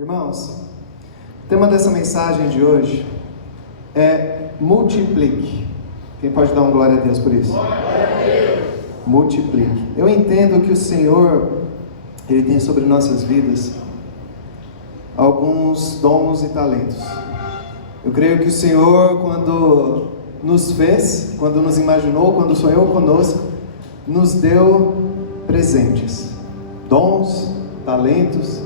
Irmãos, o tema dessa mensagem de hoje é multiplique. Quem pode dar um glória a Deus por isso? Glória a Deus. Multiplique. Eu entendo que o Senhor, Ele tem sobre nossas vidas alguns dons e talentos. Eu creio que o Senhor, quando nos fez, quando nos imaginou, quando sonhou conosco, nos deu presentes, dons, talentos,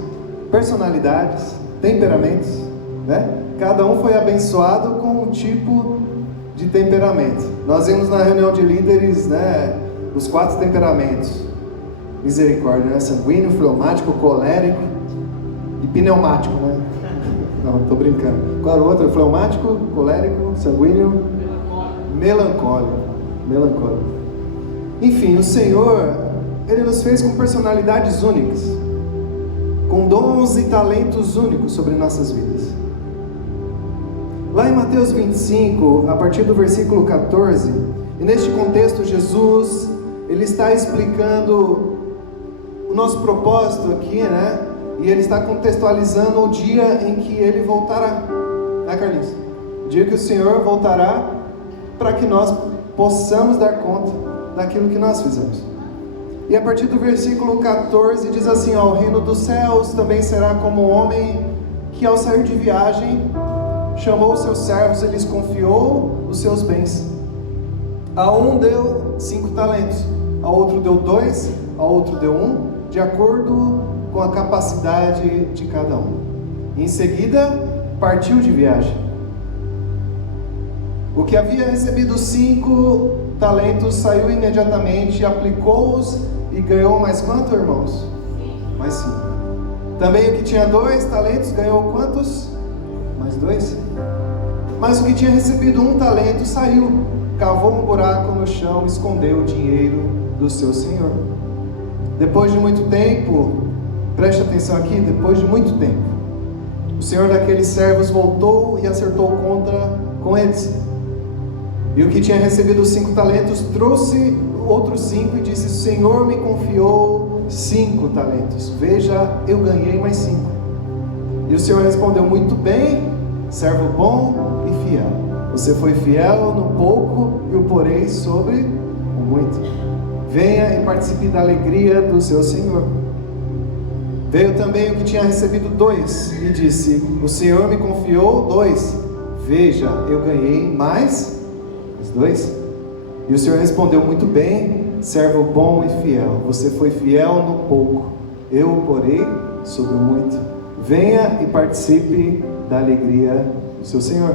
personalidades, temperamentos, né? Cada um foi abençoado com um tipo de temperamento. Nós vimos na reunião de líderes, né, os 4 temperamentos. Misericórdia, né? Sanguíneo, fleumático, colérico e pneumático, né? Não, tô brincando. Qual era o outro? Fleumático, colérico, sanguíneo, melancólico. Enfim, o Senhor, Ele nos fez com personalidades únicas, com dons e talentos únicos sobre nossas vidas. Lá em Mateus 25, a partir do versículo 14, e neste contexto Jesus, Ele está explicando o nosso propósito aqui, né? E Ele está contextualizando o dia em que Ele voltará, né, Carlinhos? O dia que o Senhor voltará para que nós possamos dar conta daquilo que nós fizemos. E a partir do versículo 14 diz assim: ó, o reino dos céus também será como um homem que ao sair de viagem chamou os seus servos e lhes confiou os seus bens. A um deu 5 talentos, a outro deu 2, a outro deu 1, de acordo com a capacidade de cada um. Em seguida, partiu de viagem. O que havia recebido 5 talentos saiu imediatamente, aplicou-os e ganhou mais quanto, irmãos? Mais 5. Também o que tinha 2 talentos ganhou quantos? Mais 2. Mas o que tinha recebido 1 talento saiu, cavou um buraco no chão e escondeu o dinheiro do seu senhor. Depois de muito tempo, preste atenção aqui, depois de muito tempo, o senhor daqueles servos voltou e acertou conta com eles. E o que tinha recebido 5 talentos trouxe outros 5 e disse: o Senhor me confiou 5 talentos. Veja, eu ganhei mais 5. E o Senhor respondeu: muito bem, servo bom e fiel. Você foi fiel no pouco e o porei sobre o muito. Venha e participe da alegria do seu Senhor. Veio também o que tinha recebido 2 e disse: o Senhor me confiou 2. Veja, eu ganhei mais 2. E o Senhor respondeu: muito bem, servo bom e fiel. Você foi fiel no pouco, eu o porei sobre o muito. Venha e participe da alegria do seu Senhor.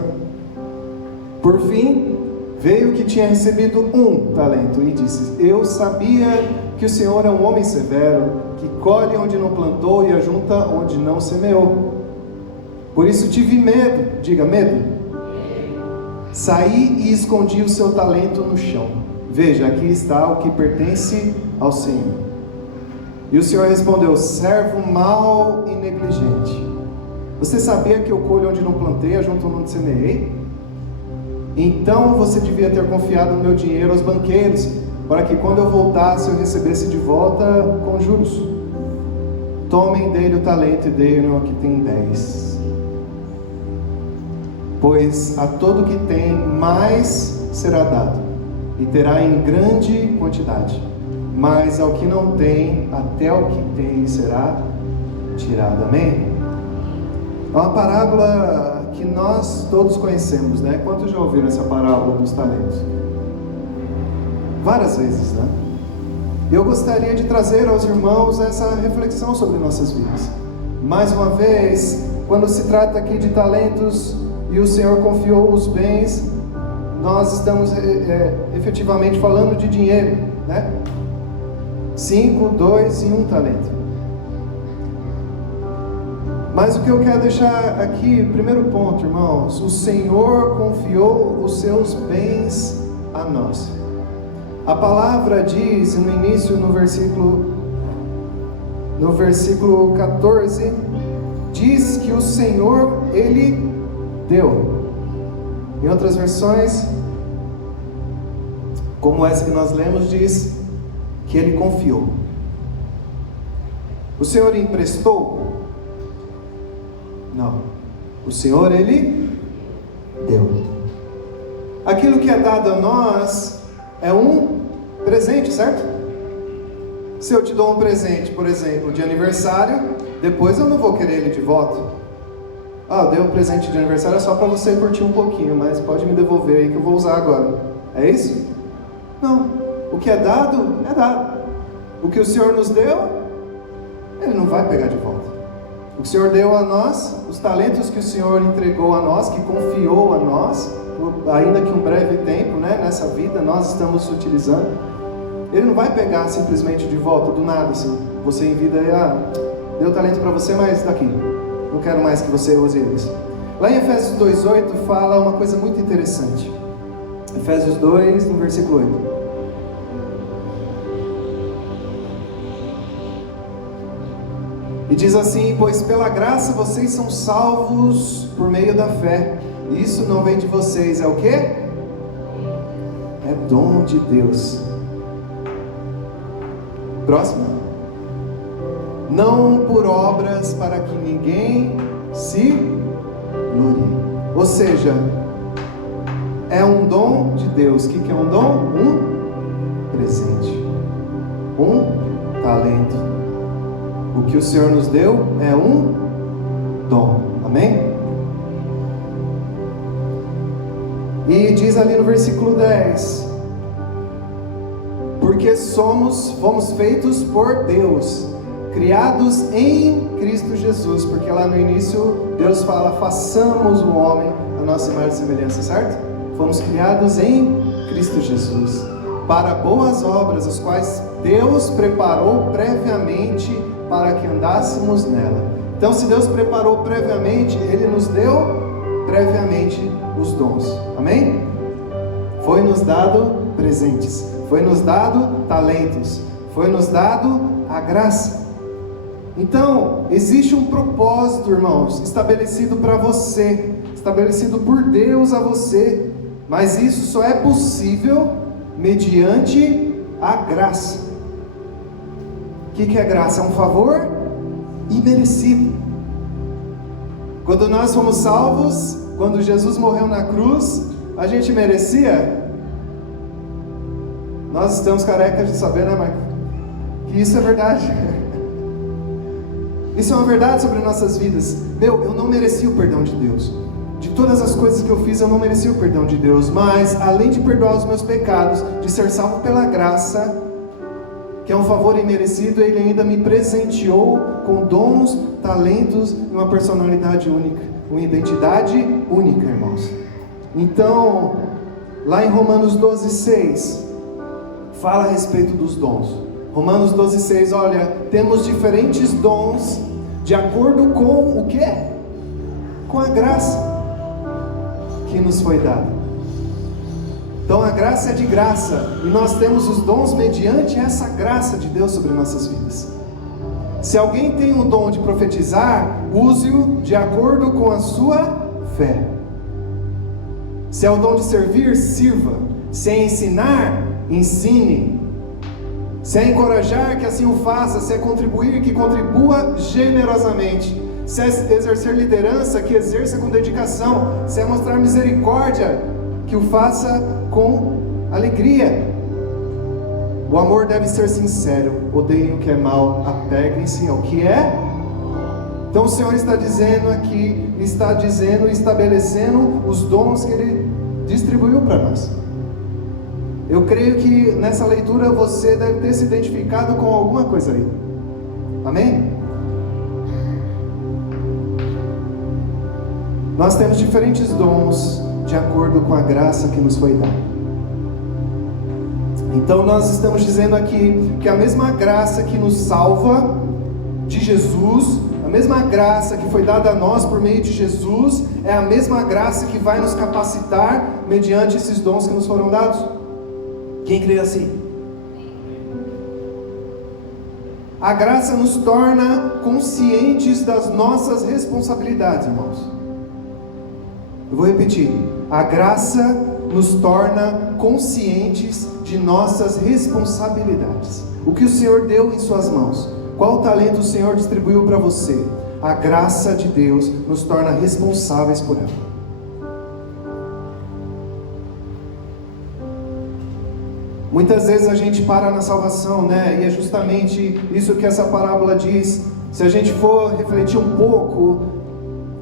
Por fim, veio o que tinha recebido 1 talento e disse: eu sabia que o Senhor é um homem severo, que colhe onde não plantou e ajunta onde não semeou. Por isso tive medo, diga medo. Saí e escondi o seu talento no chão. Veja, aqui está o que pertence ao Senhor. E o Senhor respondeu: servo mau e negligente. Você sabia que eu colho onde não plantei, ajunto onde semeei? Então você devia ter confiado no meu dinheiro aos banqueiros, para que quando eu voltasse eu recebesse de volta com juros. Tomem dele o talento e deem-no ao que tem 10. Pois a todo que tem, mais será dado, e terá em grande quantidade. Mas ao que não tem, até o que tem será tirado. Amém? É uma parábola que nós todos conhecemos, né? Quantos já ouviram essa parábola dos talentos? Várias vezes, né? E eu gostaria de trazer aos irmãos essa reflexão sobre nossas vidas. Mais uma vez, quando se trata aqui de talentos e o Senhor confiou os bens, nós estamos efetivamente falando de dinheiro, né? 5, 2 e 1 talento. Mas o que eu quero deixar aqui, primeiro ponto, irmãos: o Senhor confiou os seus bens a nós. A palavra diz no início, no versículo 14, diz que o Senhor, Ele deu. Em outras versões, como essa que nós lemos, diz que Ele confiou. O Senhor emprestou? Não. O Senhor, Ele deu. Aquilo que é dado a nós é um presente, certo? Se eu te dou um presente, por exemplo, de aniversário, depois eu não vou querer ele de volta. Dei um presente de aniversário só para você curtir um pouquinho, mas pode me devolver aí que eu vou usar agora. É isso? Não. O que é dado, é dado. O que o Senhor nos deu, Ele não vai pegar de volta. O que o Senhor deu a nós, os talentos que o Senhor entregou a nós, que confiou a nós, ainda que um breve tempo, nessa vida nós estamos utilizando, Ele não vai pegar simplesmente de volta, do nada, assim. Você em vida, deu talento para você, mas daqui, não quero mais que você use eles. Lá em Efésios 2:8 fala uma coisa muito interessante. Efésios 2, no versículo 8. E diz assim: pois pela graça vocês são salvos por meio da fé. Isso não vem de vocês, é o quê? É dom de Deus. Próximo. Não por obras, para que ninguém se glorie. Ou seja, é um dom de Deus. O que é um dom? Um presente, um talento. O que o Senhor nos deu é um dom. Amém? E diz ali no versículo 10: porque fomos feitos por Deus, criados em Cristo Jesus. Porque lá no início Deus fala: façamos o homem a nossa imagem e semelhança, certo? Fomos criados em Cristo Jesus para boas obras, as quais Deus preparou previamente para que andássemos nela. Então, se Deus preparou previamente, Ele nos deu previamente os dons. Amém? Foi nos dado presentes, foi nos dado talentos, foi nos dado a graça. Então, existe um propósito, irmãos, estabelecido para você, estabelecido por Deus a você, mas isso só é possível mediante a graça. O que é graça? É um favor imerecido. Quando nós fomos salvos, quando Jesus morreu na cruz, a gente merecia? Nós estamos carecas de saber, né, Marco? Que isso é verdade. Isso é uma verdade sobre nossas vidas. Eu não merecia o perdão de Deus. De todas as coisas que eu fiz, eu não merecia o perdão de Deus. Mas, além de perdoar os meus pecados, de ser salvo pela graça, que é um favor imerecido, Ele ainda me presenteou com dons, talentos e uma personalidade única, uma identidade única, irmãos. Então, lá em Romanos 12:6, fala a respeito dos dons. Romanos 12:6, olha, temos diferentes dons de acordo com o quê? Com a graça que nos foi dada. Então a graça é de graça, e nós temos os dons mediante essa graça de Deus sobre nossas vidas. Se alguém tem o dom de profetizar, use-o de acordo com a sua fé. Se é o dom de servir, sirva. Se é ensinar, ensine. Se é encorajar, que assim o faça. Se é contribuir, que contribua generosamente. Se é exercer liderança, que exerça com dedicação. Se é mostrar misericórdia, que o faça com alegria. O amor deve ser sincero. Odeiem o que é mal, apeguem-se ao que é. Então o Senhor está dizendo aqui, está dizendo, estabelecendo os dons que Ele distribuiu para nós. Eu creio que nessa leitura você deve ter se identificado com alguma coisa aí. Amém? Nós temos diferentes dons de acordo com a graça que nos foi dada. Então nós estamos dizendo aqui que a mesma graça que nos salva de Jesus, a mesma graça que foi dada a nós por meio de Jesus, é a mesma graça que vai nos capacitar mediante esses dons que nos foram dados. Quem crê assim? A graça nos torna conscientes das nossas responsabilidades, irmãos. Eu vou repetir. A graça nos torna conscientes de nossas responsabilidades. O que o Senhor deu em suas mãos? Qual talento o Senhor distribuiu para você? A graça de Deus nos torna responsáveis por ela. Muitas vezes a gente para na salvação, né? E é justamente isso que essa parábola diz. Se a gente for refletir um pouco,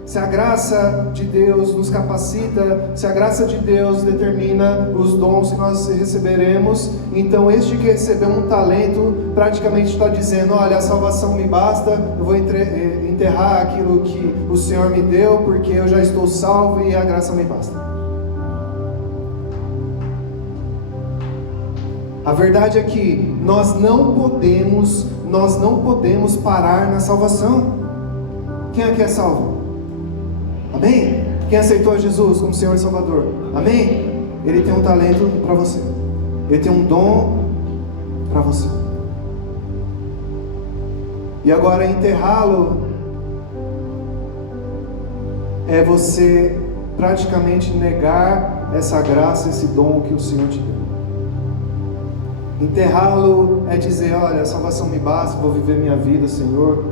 se a graça de Deus nos capacita, se a graça de Deus determina os dons que nós receberemos, então este que recebeu um talento praticamente está dizendo: olha, a salvação me basta, eu vou enterrar aquilo que o Senhor me deu, porque eu já estou salvo e a graça me basta. A verdade é que nós não podemos parar na salvação. Quem aqui é salvo? Amém? Quem aceitou Jesus como Senhor e Salvador? Amém? Ele tem um talento para você. Ele tem um dom para você. E agora enterrá-lo é você praticamente negar essa graça, esse dom que o Senhor te deu. Enterrá-lo é dizer: olha, a salvação me basta, vou viver minha vida, Senhor.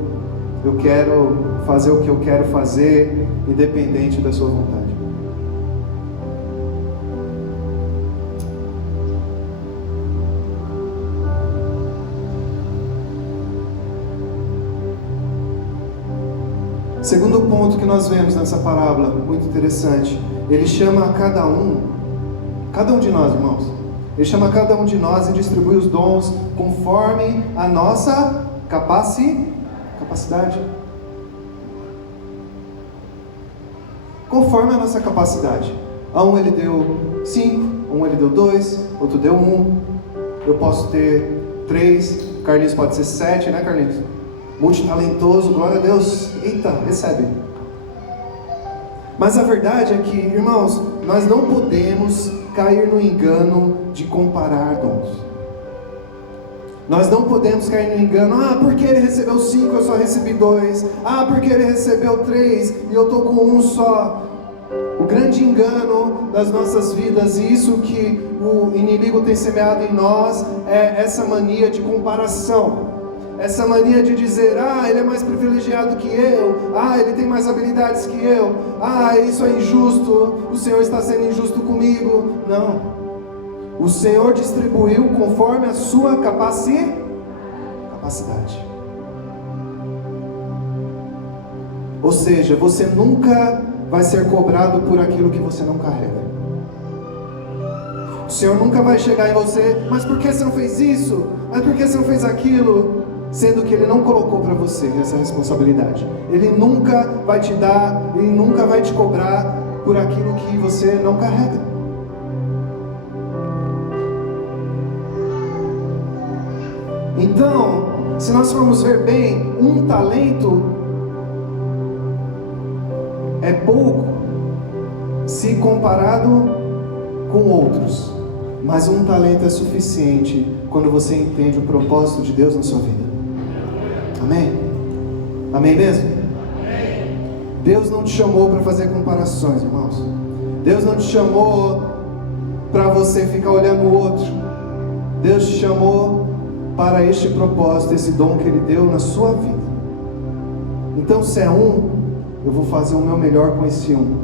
Eu quero fazer o que eu quero fazer, independente da sua vontade. Segundo ponto que nós vemos nessa parábola, muito interessante, ele chama cada um de nós, irmãos. Ele chama cada um de nós e distribui os dons conforme a nossa capacidade. Conforme a nossa capacidade. A um ele deu 5, a um ele deu 2, outro deu 1. Eu posso ter 3, Carlinhos pode ser 7, né, Carlinhos? Multitalentoso, glória a Deus. Eita, recebe. Mas a verdade é que, irmãos, nós não podemos cair no engano de comparar dons. Nós não podemos cair no engano: porque ele recebeu 5, eu só recebi 2. Porque ele recebeu 3 e eu estou com 1 só. O grande engano das nossas vidas, e isso que o inimigo tem semeado em nós, é essa mania de comparação. Essa mania de dizer: ele é mais privilegiado que eu, ele tem mais habilidades que eu, isso é injusto, o Senhor está sendo injusto comigo. Não. O Senhor distribuiu conforme a sua capacidade. Ou seja, você nunca vai ser cobrado por aquilo que você não carrega. O Senhor nunca vai chegar em você: mas por que você não fez isso? Mas por que você não fez aquilo? Sendo que Ele não colocou para você essa responsabilidade. Ele nunca vai te dar, Ele nunca vai te cobrar por aquilo que você não carrega. Então, se nós formos ver bem, um talento é pouco se comparado com outros, mas um talento é suficiente quando você entende o propósito de Deus na sua vida. Amém? Amém mesmo? Amém. Deus não te chamou para fazer comparações, irmãos. Deus não te chamou para você ficar olhando o outro. Deus te chamou para este propósito, esse dom que Ele deu na sua vida. Então, se é um, eu vou fazer o meu melhor com esse um.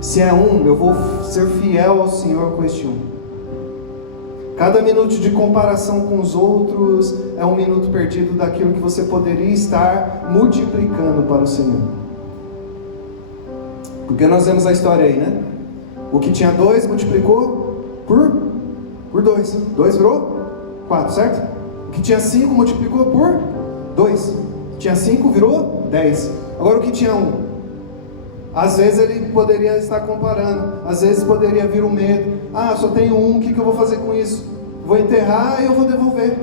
Se é um, eu vou ser fiel ao Senhor com este um. Cada minuto de comparação com os outros é um minuto perdido daquilo que você poderia estar multiplicando para o Senhor. Porque nós vemos a história aí, né? O que tinha 2 multiplicou por 2. 2 virou 4, certo? O que tinha 5 multiplicou por 2. Tinha 5 virou 10. Agora o que tinha 1? Às vezes ele poderia estar comparando. Às vezes poderia vir o medo: só tenho 1, o que eu vou fazer com isso? Vou enterrar e eu vou devolver.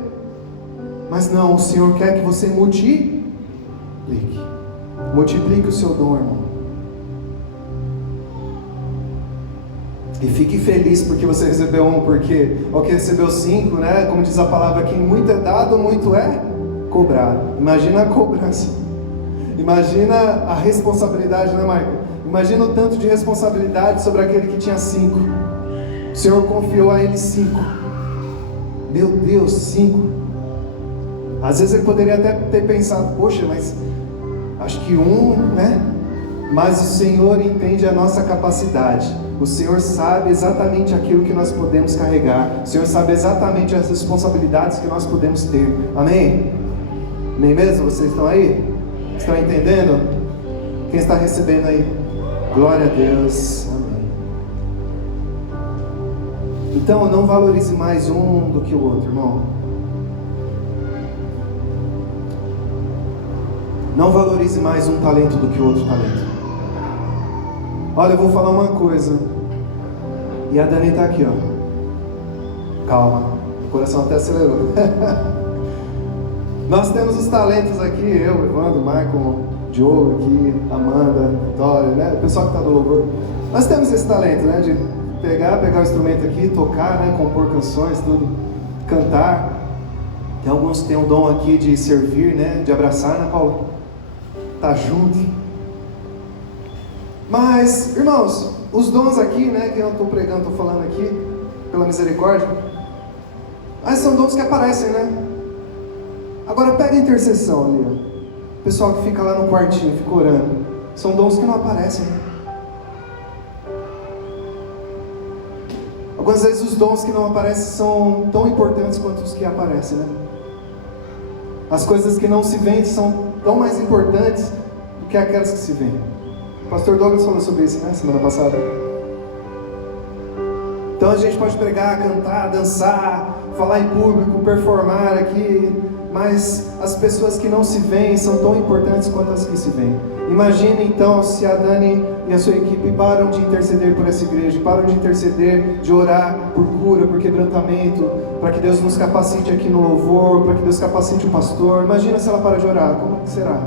Mas não, o Senhor quer que você multiplique. Multiplique o seu dom, irmão. E fique feliz porque você recebeu 1, porque ao que recebeu 5, né? Como diz a palavra aqui: muito é dado, muito é cobrado. Imagina a cobrança. Imagina a responsabilidade, né, Michael? Imagina o tanto de responsabilidade sobre aquele que tinha 5. O Senhor confiou a ele 5. Meu Deus, 5. Às vezes ele poderia até ter pensado, poxa, mas acho que né? Mas o Senhor entende a nossa capacidade. O Senhor sabe exatamente aquilo que nós podemos carregar. O Senhor sabe exatamente as responsabilidades que nós podemos ter. Amém? Amém mesmo? Vocês estão aí? Estão entendendo? Quem está recebendo aí? Glória a Deus. Amém. Então, não valorize mais um do que o outro, irmão. Não valorize mais um talento do que o outro talento. Olha, eu vou falar uma coisa. E a Dani está aqui, ó. Calma, o coração até acelerou. Nós temos os talentos aqui, eu, Evandro, Marco, Diogo aqui, Amanda, Vitória, né? O pessoal que está do louvor. Nós temos esse talento, né? De pegar o instrumento aqui, tocar, né? Compor canções, tudo, cantar. Tem alguns que têm um dom aqui de servir, né? De abraçar, né, Paulo? Tá junto. Mas, irmãos, os dons aqui, né? Que eu estou pregando, estou falando aqui, pela misericórdia. Mas são dons que aparecem, né? Agora pega a intercessão ali, ó. O pessoal que fica lá no quartinho, fica orando. São dons que não aparecem, né? Algumas vezes os dons que não aparecem são tão importantes quanto os que aparecem, né? As coisas que não se veem são tão mais importantes do que aquelas que se veem. O pastor Douglas falou sobre isso, né? Semana passada. Então a gente pode pregar, cantar, dançar, falar em público, performar aqui, mas as pessoas que não se veem são tão importantes quanto as que se veem. Imagine então se a Dani e a sua equipe param de interceder por essa igreja, param de interceder, de orar por cura, por quebrantamento, para que Deus nos capacite aqui no louvor, para que Deus capacite o pastor. Imagina se ela para de orar, como que será?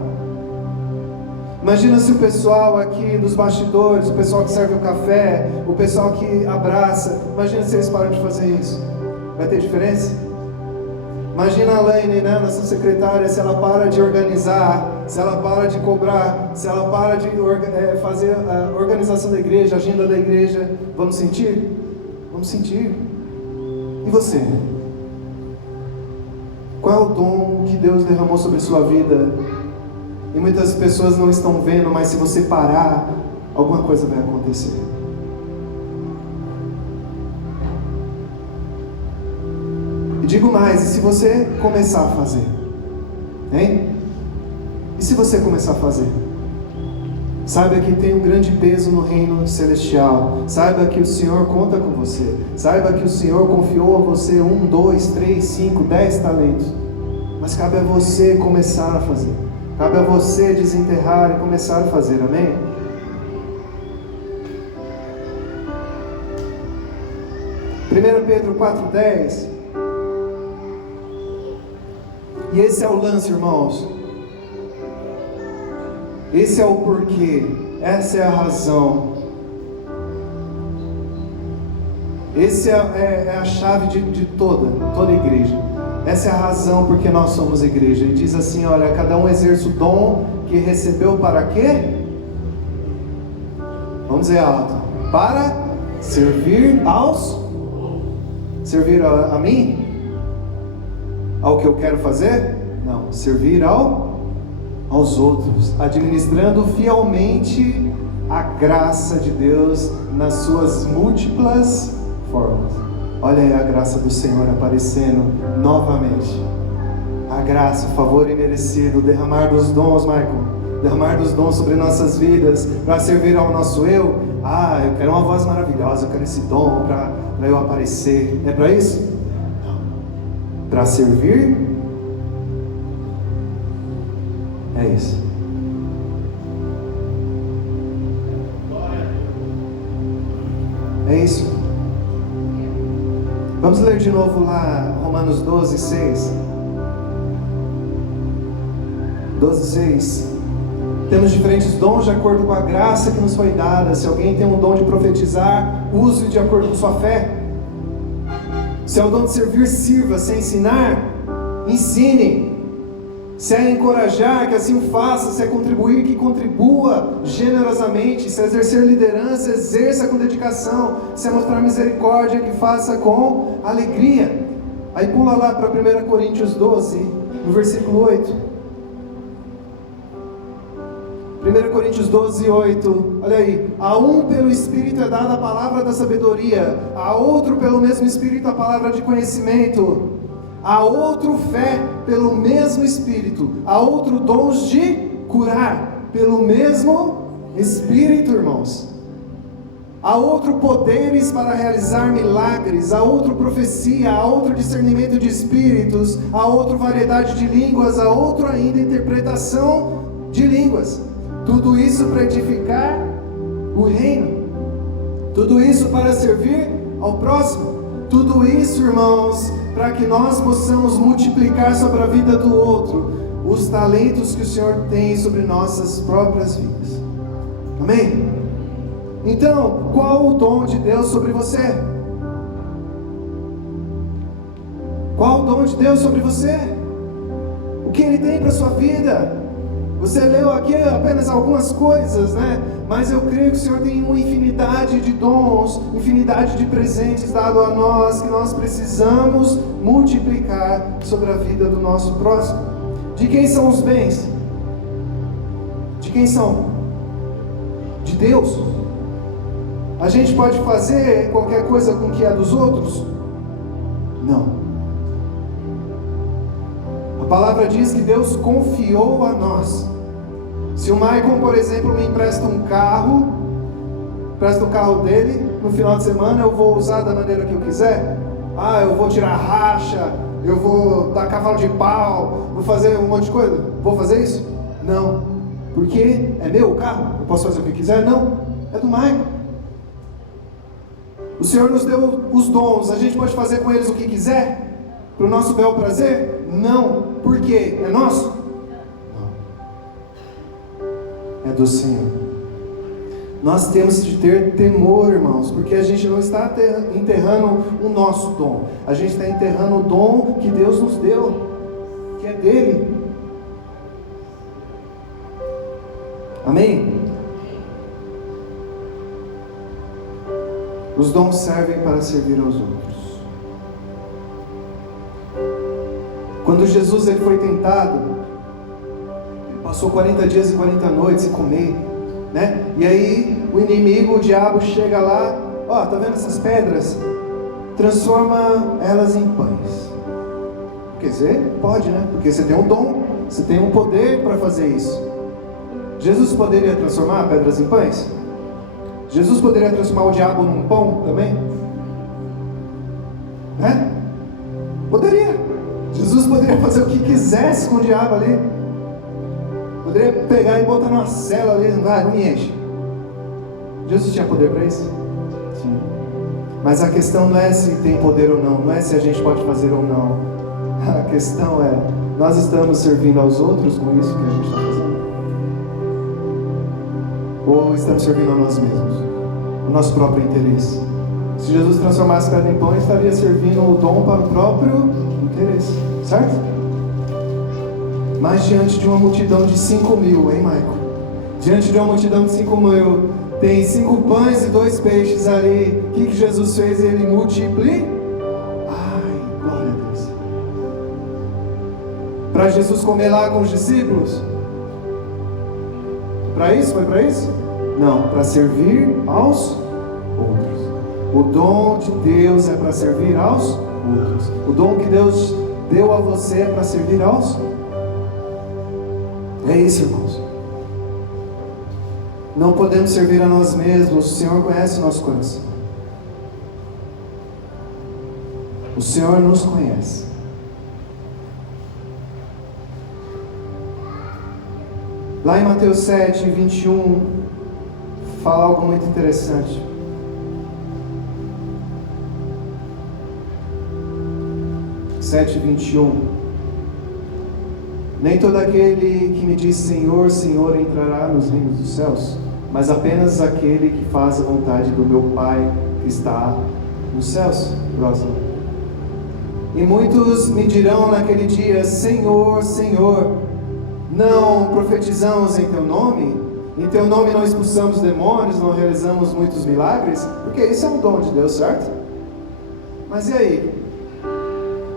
Imagina se o pessoal aqui dos bastidores, o pessoal que serve o café, o pessoal que abraça, imagina se eles param de fazer isso. Vai ter diferença? Imagina a Laine, né, nossa secretária, se ela para de organizar, se ela para de cobrar, se ela para de fazer a organização da igreja, a agenda da igreja. Vamos sentir? Vamos sentir. E você? Qual é o dom que Deus derramou sobre a sua vida? E muitas pessoas não estão vendo, mas se você parar, alguma coisa vai acontecer. E digo mais, e se você começar a fazer? Hein? E se você começar a fazer? Saiba que tem um grande peso no reino celestial. Saiba que o Senhor conta com você. Saiba que o Senhor confiou a você 1, 2, 3, 5, 10 talentos. Mas cabe a você começar a fazer. Cabe a você desenterrar e começar a fazer, amém? Pedro 4,10. E esse é o lance, irmãos. Esse é o porquê. Essa é a razão. Essa é a chave de toda igreja. Essa é a razão porque nós somos igreja. Ele diz assim, olha, cada um exerce o dom que recebeu para quê? Vamos dizer alto. Para servir aos... Servir a mim? Ao que eu quero fazer? Não. Servir aos outros. Administrando fielmente a graça de Deus nas suas múltiplas formas. Olha aí a graça do Senhor aparecendo novamente. A graça, o favor imerecido, o derramar dos dons, Michael. Derramar dos dons sobre nossas vidas, para servir ao nosso eu. Eu quero uma voz maravilhosa, eu quero esse dom para eu aparecer. É para isso? Não. Para servir? É isso. É isso. Vamos ler de novo lá Romanos 12, 6. 12, 6. Temos diferentes dons de acordo com a graça que nos foi dada. Se alguém tem um dom de profetizar, use de acordo com sua fé. Se é o dom de servir, sirva. Se é ensinar, ensine. Se é encorajar, que assim o faça. Se é contribuir, que contribua generosamente. Se é exercer liderança, exerça com dedicação. Se é mostrar misericórdia, que faça com alegria. Aí pula lá para 1 Coríntios 12, no versículo 8. 1 Coríntios 12, 8, olha aí. A um pelo Espírito é dada a palavra da sabedoria, a outro pelo mesmo Espírito a palavra de conhecimento, a outro fé pelo mesmo Espírito, a outro dons de curar pelo mesmo Espírito, irmãos. A outro poderes para realizar milagres, a outro profecia, a outro discernimento de espíritos, a outro variedade de línguas, a outro ainda interpretação de línguas. Tudo isso para edificar o reino. Tudo isso para servir ao próximo. Tudo isso, irmãos, para que nós possamos multiplicar sobre a vida do outro os talentos que o Senhor tem sobre nossas próprias vidas. Amém? Então, qual o dom de Deus sobre você? Qual o dom de Deus sobre você? O que Ele tem para a sua vida? Você leu aqui apenas algumas coisas, né? Mas eu creio que o Senhor tem uma infinidade de dons, infinidade de presentes dado a nós, que nós precisamos multiplicar sobre a vida do nosso próximo. De quem são os bens? De quem são? De Deus. A gente pode fazer qualquer coisa com o que é dos outros? Não. A palavra diz que Deus confiou a nós. Se o Maicon, por exemplo, me empresta um carro, empresta o carro dele, no final de semana eu vou usar da maneira que eu quiser. Eu vou tirar racha, eu vou dar cavalo de pau, vou fazer um monte de coisa. Vou fazer isso? Não. Porque é meu o carro? Eu posso fazer o que quiser? Não. É do Maicon. O Senhor nos deu os dons, a gente pode fazer com eles o que quiser? Para o nosso bel prazer? Não. Por quê? É nosso? É do Senhor. Nós temos de ter temor, irmãos, porque a gente não está enterrando o nosso dom, a gente está enterrando o dom que Deus nos deu, que é dele. Amém? Os dons servem para servir aos outros. Quando Jesus ele foi tentado, passou 40 dias e 40 noites sem comer, né? E aí o inimigo, o diabo, chega lá, tá vendo essas pedras? Transforma elas em pães. Quer dizer, pode, né? Porque você tem um dom, você tem um poder para fazer isso. Jesus poderia transformar pedras em pães? Jesus poderia transformar o diabo num pão também? Né? Poderia. Jesus poderia fazer o que quisesse com o diabo ali. Poderia pegar e botar numa cela ali, não me enche. Jesus tinha poder para isso? Sim. Mas a questão não é se tem poder ou não, não é se a gente pode fazer ou não. A questão é, nós estamos servindo aos outros com isso que a gente está fazendo? Ou estamos servindo a nós mesmos? O nosso próprio interesse? Se Jesus transformasse pedra em pão, ele estaria servindo o dom para o próprio interesse, certo? Mas diante de uma multidão de 5.000, hein, Maicon? Diante de uma multidão de 5.000, tem 5 pães e 2 peixes ali. O que Jesus fez? Ele multiplicou. Glória a Deus. Para Jesus comer lá com os discípulos? Para isso? Foi para isso? Não, para servir aos outros. O dom de Deus é para servir aos outros. O dom que Deus deu a você é para servir aos outros. É isso, irmãos. Não podemos servir a nós mesmos. O Senhor conhece o nosso coração. O Senhor nos conhece. Lá em Mateus 7, 21, fala algo muito interessante. Sete, 21. Nem todo aquele que me diz Senhor, Senhor entrará nos reinos dos céus, mas apenas aquele que faz a vontade do meu Pai que está nos céus. Próximo. E muitos me dirão naquele dia: Senhor, Senhor, não profetizamos em teu nome? Em teu nome não expulsamos demônios, não realizamos muitos milagres? Porque isso é um dom de Deus, certo? Mas e aí?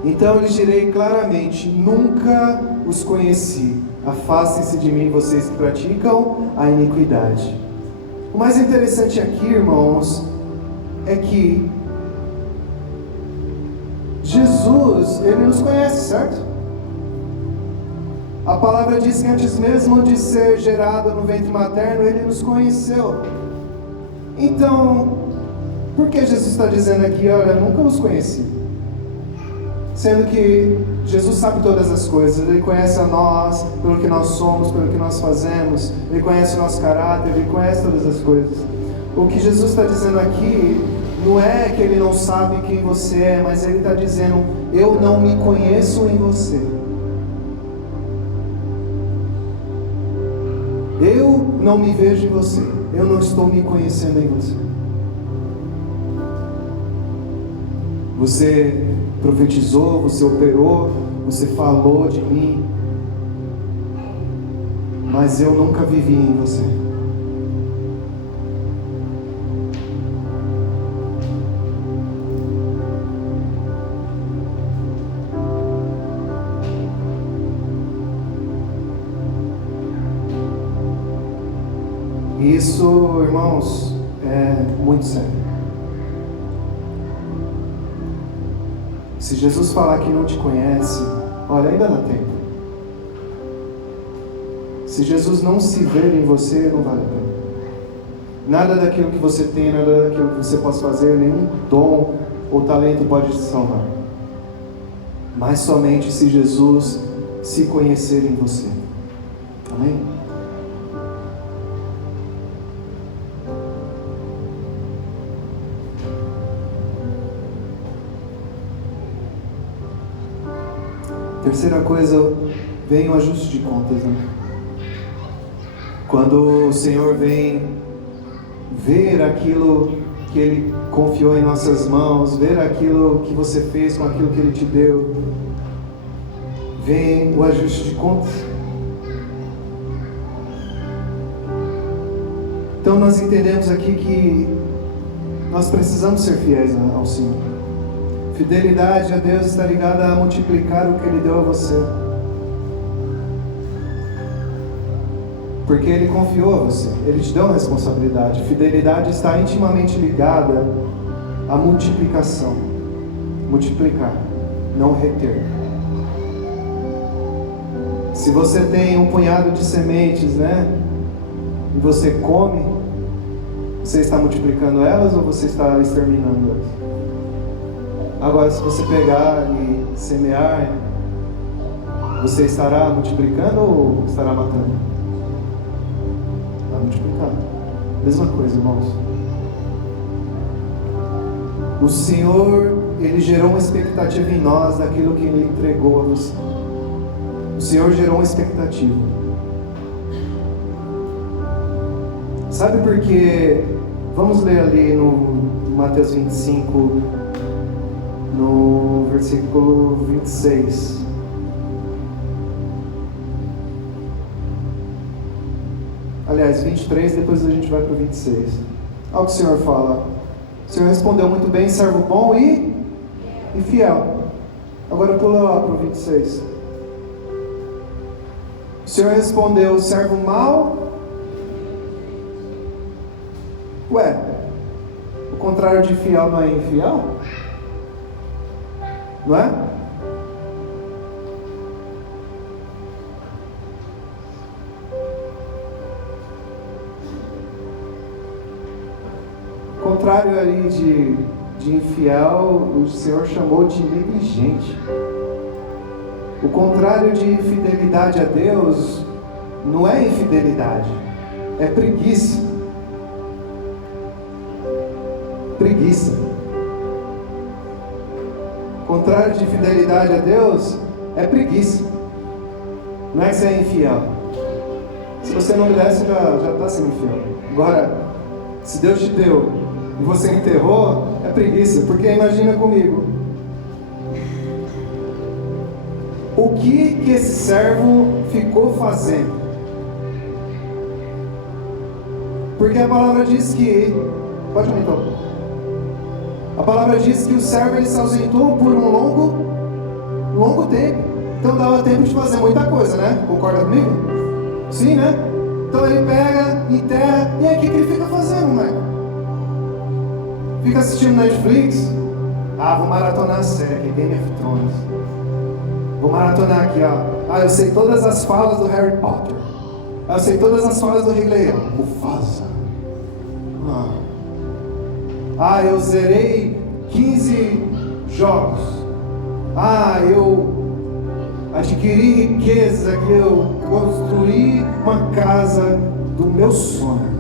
Então lhes direi claramente: nunca os conheci. Afastem-se de mim, vocês que praticam a iniquidade. O mais interessante aqui, irmãos, é que Jesus, Ele nos conhece, certo? A palavra diz que antes mesmo de ser gerado no ventre materno, Ele nos conheceu. Então, por que Jesus está dizendo aqui, olha, nunca os conheci? Sendo que Jesus sabe todas as coisas, Ele conhece a nós, pelo que nós somos, pelo que nós fazemos, Ele conhece o nosso caráter, Ele conhece todas as coisas. O que Jesus está dizendo aqui, não é que Ele não sabe quem você é, mas Ele está dizendo, eu não me conheço em você. Eu não me vejo em você, eu não estou me conhecendo em você. Você profetizou, você operou, você falou de mim, mas eu nunca vivi em você. Isso, irmãos, é muito sério. Se Jesus falar que não te conhece, olha, ainda dá tempo. Se Jesus não se ver em você, não vale a pena. Nada daquilo que você tem, nada daquilo que você possa fazer, nenhum dom ou talento pode te salvar. Mas somente se Jesus se conhecer em você. Amém? Terceira coisa, vem o ajuste de contas, né? Quando o Senhor vem ver aquilo que Ele confiou em nossas mãos, ver aquilo que você fez com aquilo que Ele te deu, vem o ajuste de contas. Então nós entendemos aqui que nós precisamos ser fiéis ao Senhor. Fidelidade a Deus está ligada a multiplicar o que Ele deu a você. Porque Ele confiou a você, Ele te deu uma responsabilidade. Fidelidade está intimamente ligada à multiplicação. Multiplicar, não reter. Se você tem um punhado de sementes, né? E você come, você está multiplicando elas ou você está exterminando elas? Agora, se você pegar e semear, você estará multiplicando ou estará matando? Está multiplicando. Mesma coisa, irmãos. O Senhor, Ele gerou uma expectativa em nós daquilo que Ele entregou a você. O Senhor gerou uma expectativa. Sabe por quê? Vamos ler ali no Mateus 25, no versículo 26. Aliás, 23, depois a gente vai para o 26. Olha o que o Senhor fala. O Senhor respondeu muito bem, servo bom e fiel. Agora pula lá para o 26. O Senhor respondeu, servo mau. Ué, o contrário de fiel não é infiel? Não é? O contrário ali de infiel, o Senhor chamou de negligente. O contrário de fidelidade a Deus não é infidelidade, é preguiça. Preguiça. O contrário de fidelidade a Deus é preguiça. Não é que você é infiel. Se você não me desse, já está sendo infiel. Agora, se Deus te deu e você enterrou, é preguiça. Porque imagina comigo, o que esse servo ficou fazendo? Porque a palavra diz que... Pode aumentar. A palavra diz que o servo ele se ausentou por um longo longo tempo. Então dava tempo de fazer muita coisa, né? Concorda comigo? Sim, né? Então ele pega, enterra, e aí o que ele fica fazendo, Michael? Fica assistindo Netflix? Vou maratonar a série aqui, Game of Thrones. Vou maratonar aqui, ó. Eu sei todas as falas do Harry Potter. Eu sei todas as falas do Rei Leão. Mufasa. Eu zerei 15 jogos. Eu adquiri riqueza, que eu construí uma casa do meu sonho.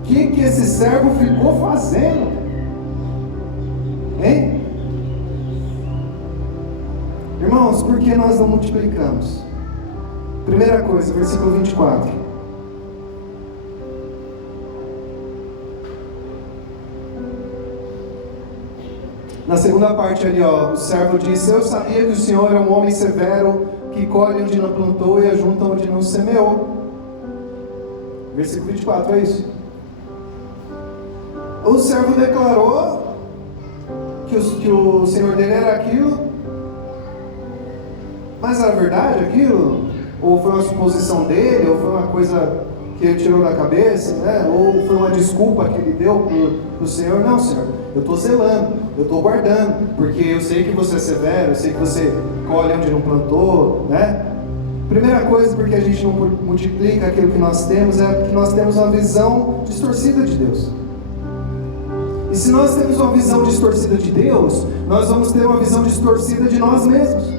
O que esse servo ficou fazendo? Hein? Irmãos, por que nós não multiplicamos? Primeira coisa, versículo 24. Na segunda parte ali, o servo disse: eu sabia que o Senhor é um homem severo, que colhe onde não plantou e ajunta onde não semeou. Versículo 24, é isso. O servo declarou que o Senhor dele era aquilo, mas era verdade aquilo? Ou foi uma suposição dele, ou foi uma coisa que ele tirou da cabeça, né? Ou foi uma desculpa que ele deu para o Senhor? Não, Senhor, eu estou zelando, eu estou guardando, porque eu sei que você é severo, eu sei que você colhe onde não plantou, né? Primeira coisa, porque a gente não multiplica aquilo que nós temos, é que nós temos uma visão distorcida de Deus. E se nós temos uma visão distorcida de Deus, nós vamos ter uma visão distorcida de nós mesmos.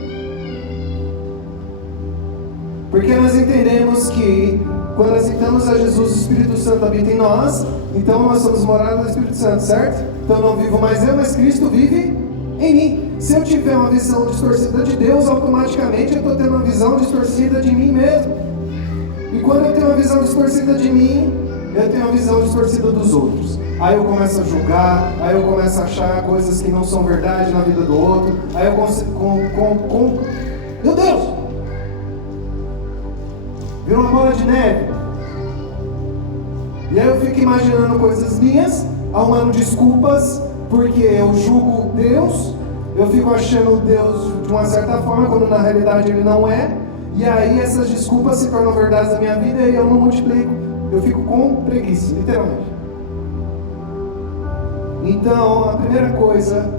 Porque nós entendemos que quando aceitamos a Jesus, o Espírito Santo habita em nós, então nós somos morados do Espírito Santo, certo? Então não vivo mais eu, mas Cristo vive em mim. Se eu tiver uma visão distorcida de Deus, automaticamente eu estou tendo uma visão distorcida de mim mesmo. E quando eu tenho uma visão distorcida de mim, eu tenho uma visão distorcida dos outros. Aí eu começo a julgar, aí eu começo a achar coisas que não são verdade na vida do outro. Aí eu meu Deus! Vira uma bola de neve. E aí eu fico imaginando coisas minhas, arrumando desculpas, porque eu julgo Deus, eu fico achando Deus de uma certa forma, quando na realidade Ele não é. E aí essas desculpas se tornam verdades na minha vida e eu não multiplico. Eu fico com preguiça, literalmente. Então, a primeira coisa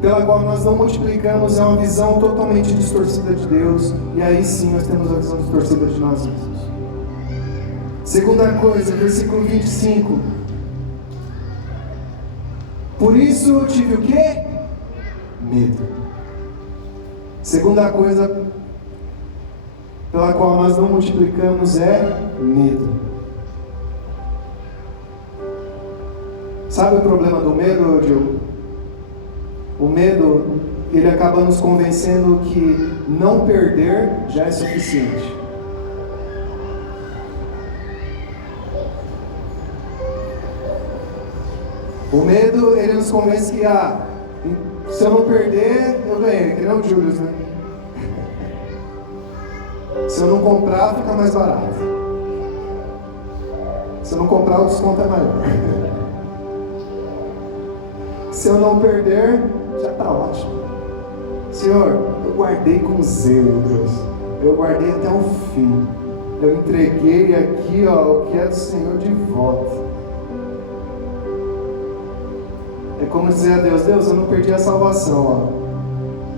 pela qual nós não multiplicamos é uma visão totalmente distorcida de Deus, e aí sim nós temos a visão distorcida de nós mesmos. Segunda coisa, versículo 25. Por isso eu tive o quê? Medo. Segunda coisa pela qual nós não multiplicamos é medo. Sabe o problema do medo, Diogo? O medo, ele acaba nos convencendo que não perder já é suficiente. O medo, ele nos convence que, se eu não perder, eu ganhei, que nem o Julius, né? Se eu não comprar, fica mais barato. Se eu não comprar, o desconto é maior. Se eu não perder, já está ótimo. Senhor, eu guardei com zelo, Deus. Eu guardei até o fim. Eu entreguei aqui, o que é do Senhor de volta. É como dizer a Deus: Deus, eu não perdi a salvação.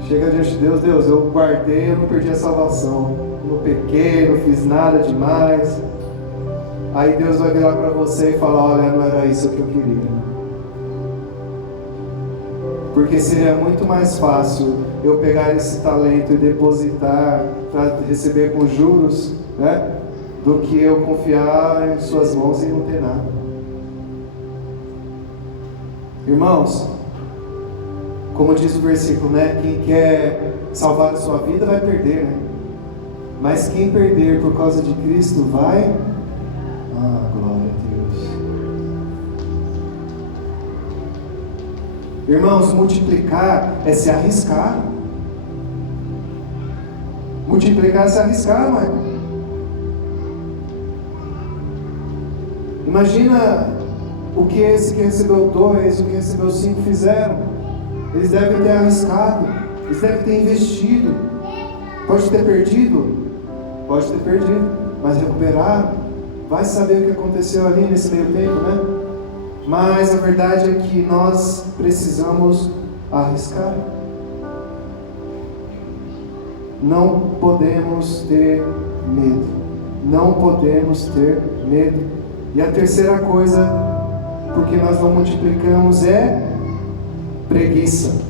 Chega diante de Deus: Deus, eu guardei, eu não perdi a salvação. Eu não pequei, não fiz nada demais. Aí Deus vai virar para você e falar: olha, não era isso que eu queria. Porque seria muito mais fácil eu pegar esse talento e depositar para receber com juros, né? Do que eu confiar em suas mãos e não ter nada. Irmãos, como diz o versículo, né? Quem quer salvar a sua vida vai perder, né? Mas quem perder por causa de Cristo vai... glória a Deus. Irmãos, multiplicar é se arriscar. Multiplicar é se arriscar, Michael. Imagina o que esse que recebeu 2, o que recebeu 5 fizeram. Eles devem ter arriscado. Eles devem ter investido. Pode ter perdido? Pode ter perdido. Mas recuperaram. Vai saber o que aconteceu ali nesse meio tempo, né? Mas a verdade é que nós precisamos arriscar. Não podemos ter medo. Não podemos ter medo. E a terceira coisa, porque nós não multiplicamos, é preguiça.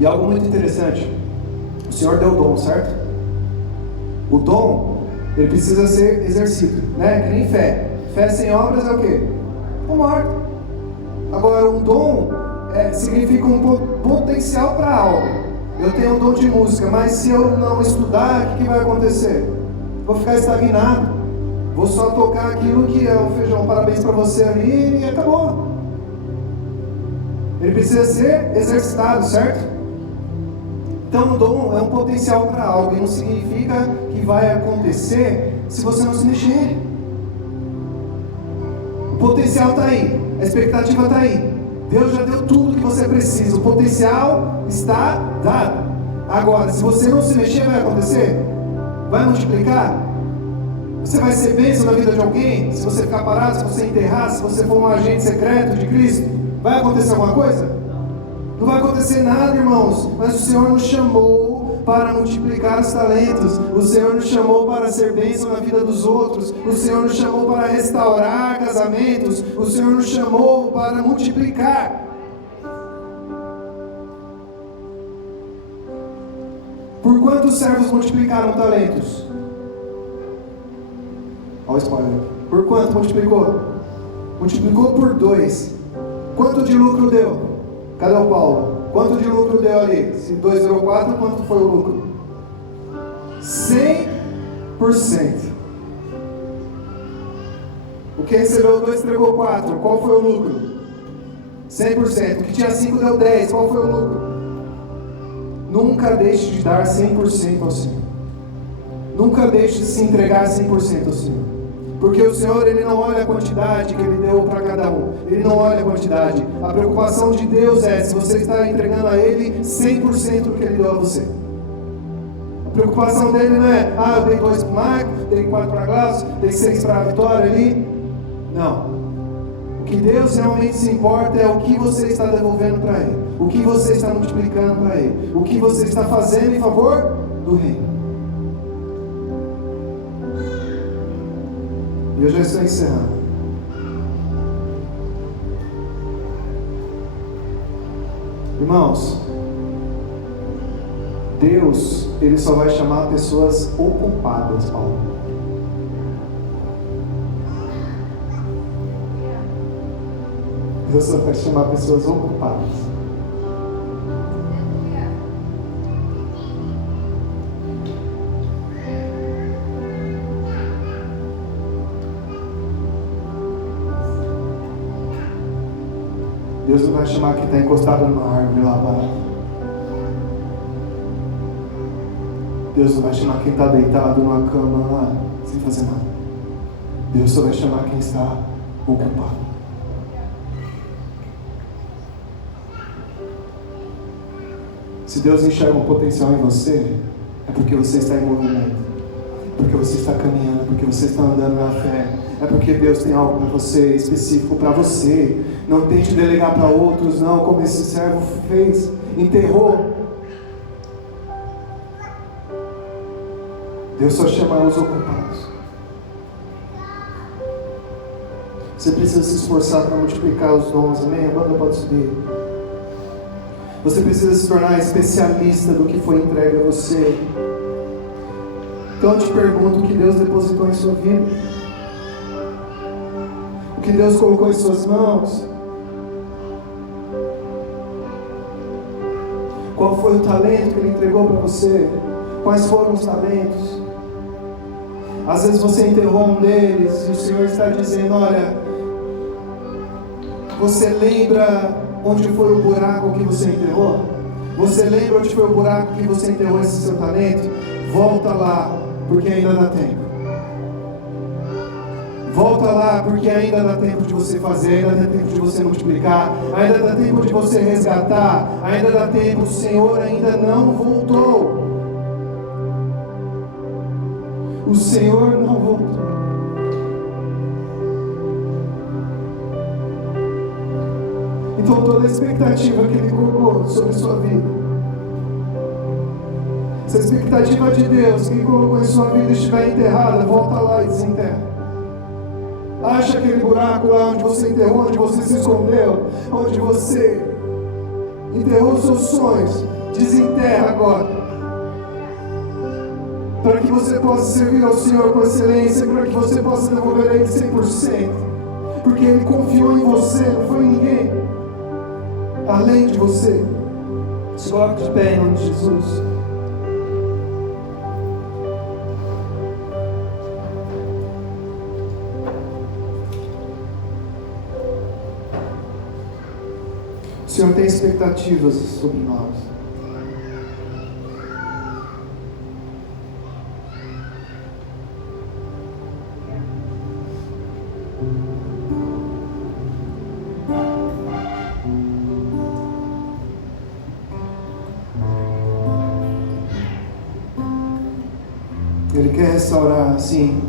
E algo muito interessante. O Senhor deu o dom, certo? O dom, ele precisa ser exercido, né? Que nem fé. Fé sem obras é o quê? É morto. Agora, um dom significa um potencial para algo. Eu tenho um dom de música, mas se eu não estudar, o que vai acontecer? Vou ficar estagnado. Vou só tocar aquilo que é o feijão, parabéns para você ali e acabou. Ele precisa ser exercitado, certo? Então o dom é um potencial para algo, e não significa que vai acontecer se você não se mexer. O potencial está aí, a expectativa está aí. Deus já deu tudo que você precisa, o potencial está dado. Agora, se você não se mexer, vai acontecer? Vai multiplicar? Você vai ser bênção na vida de alguém? Se você ficar parado, se você enterrar, se você for um agente secreto de Cristo, vai acontecer alguma coisa? Não vai acontecer nada, irmãos. Mas o Senhor nos chamou para multiplicar os talentos. O Senhor nos chamou para ser bênção na vida dos outros. O Senhor nos chamou para restaurar casamentos. O Senhor nos chamou para multiplicar. Por quantos servos multiplicaram talentos? Olha o spoiler. Por quanto multiplicou? Multiplicou por 2. Quanto de lucro deu? Cadê o Paulo? Quanto de lucro deu ali? Se 2 virou 4, quanto foi o lucro? 100%. O que recebeu 2 entregou 4. Qual foi o lucro? 100%. O que tinha 5 deu 10. Qual foi o lucro? Nunca deixe de dar 100% ao Senhor. Nunca deixe de se entregar 100% ao Senhor. Porque o Senhor, Ele não olha a quantidade que Ele deu para cada um. Ele não olha a quantidade. A preocupação de Deus é se você está entregando a Ele 100% do que Ele deu a você. A preocupação dele não é, eu dei 2 para o Marco, dei 4 para a Glaucio, dei 6 para a Vitória ali. Não. O que Deus realmente se importa é o que você está devolvendo para Ele. O que você está multiplicando para Ele. O que você está fazendo em favor do Reino. E eu já estou encerrando. Irmãos, Deus, Ele só vai chamar pessoas ocupadas, Paulo. Deus só vai chamar pessoas ocupadas. Deus não vai chamar quem está encostado numa árvore lá parado. Deus não vai chamar quem está deitado numa cama lá, sem fazer nada. Deus só vai chamar quem está ocupado. Se Deus enxerga um potencial em você, é porque você está em movimento. Porque você está caminhando, porque você está andando na fé. É porque Deus tem algo para você, específico para você. Não tente delegar para outros, não, como esse servo fez, enterrou. Deus só chama os ocupados. Você precisa se esforçar para multiplicar os dons, amém? A banda pode subir. Você precisa se tornar especialista do que foi entregue a você. Então eu te pergunto, o que Deus depositou em sua vida? O que Deus colocou em suas mãos? Qual foi o talento que Ele entregou para você? Quais foram os talentos? Às vezes você enterrou um deles e o Senhor está dizendo, olha, você lembra onde foi o buraco que você enterrou? Você lembra onde foi o buraco que você enterrou esse seu talento? Volta lá, porque ainda dá tempo. Volta lá, porque ainda dá tempo de você fazer, ainda dá tempo de você multiplicar, ainda dá tempo de você resgatar, ainda dá tempo, o Senhor ainda não voltou. O Senhor não voltou. Então toda a expectativa que Ele colocou sobre a sua vida, se a expectativa de Deus que Ele colocou em sua vida estiver enterrada, volta lá e desenterra. Acha aquele buraco lá onde você enterrou, onde você se escondeu, onde você enterrou seus sonhos, desenterra agora. Para que você possa servir ao Senhor com excelência, para que você possa devolver a Ele 100%. Porque Ele confiou em você, não foi em ninguém além de você. Se coloque de pé em nome de Jesus. O Senhor tem expectativas sobre nós. Ele quer restaurar, sim,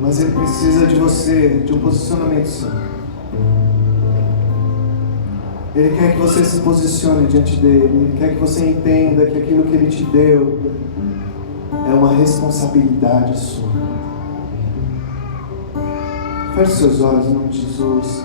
mas Ele precisa de você, de um posicionamento sim. Ele quer que você se posicione diante dEle. Ele quer que você entenda que aquilo que Ele te deu é uma responsabilidade sua. Feche seus olhos em nome de Jesus.